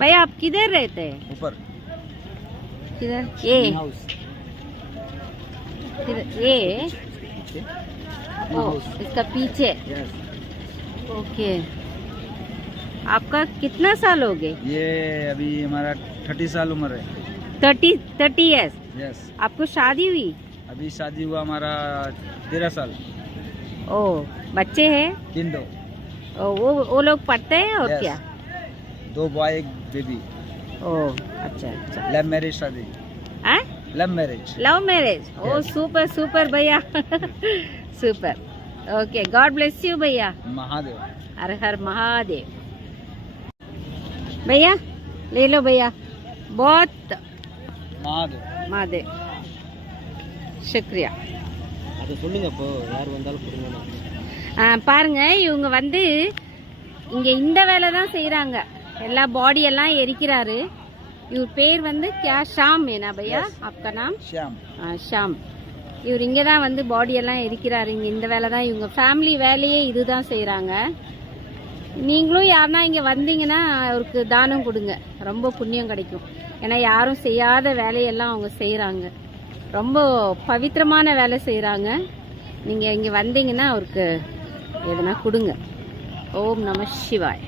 भैया आप किधर रहते हैं? ऊपर। किधर? ये। किधर? ये। ओ इसका पीछे। ओके। आपका कितना साल हो गए? ये अभी हमारा थर्टी साल उम्र है। थर्टी थर्टी ईयर्स यस आपको शादी हुई? अभी शादी हुआ हमारा तेरह साल। ओ बच्चे हैं? तीन दो। ओ, वो वो लोग पढ़ते हैं और Yes. क्या? दो बॉय एक बेबी ओ अच्छा अच्छा लव मैरिज शादी हाँ लव मैरिज लव मैरिज ओ Yes. सुपर सुपर भैया super okay God bless you भैया महादेव हर हर महादेव भैया ले लो भैया बहुत महादेव महादेव शुक्रिया அதை சொல்லுங்க இப்போ யார் வந்தாலும் கொடுங்க ஆ, பாருங்க இவங்க வந்து இங்க இந்த வேலை தான் செய்யறாங்க எல்லா பாடியெல்லாம் எரிக்கிறாரு. இவர் பேர் வந்து கியா ஷாம் ஏனா பையா ஆப்கா நாம்? ஷாம். இவர் இங்கே தான் வந்து பாடியெல்லாம் எரிக்கிறாரு. இங்கே இந்த வேலை தான். இவங்க ஃபேமிலி வேலையே இதுதான் செய்கிறாங்க நீங்களும் யாருனா இங்கே வந்தீங்கன்னா அவருக்கு தானம் கொடுங்க. ரொம்ப புண்ணியம் கிடைக்கும். ஏன்னா யாரும் செய்யாத வேலையெல்லாம் அவங்க செய்கிறாங்க ரொம்ப பவித்திரமான வேலை செய்கிறாங்க நீங்கள் இங்கே வந்தீங்கன்னா அவருக்கு எதுனா கொடுங்க. ஓம் நம சிவாய்.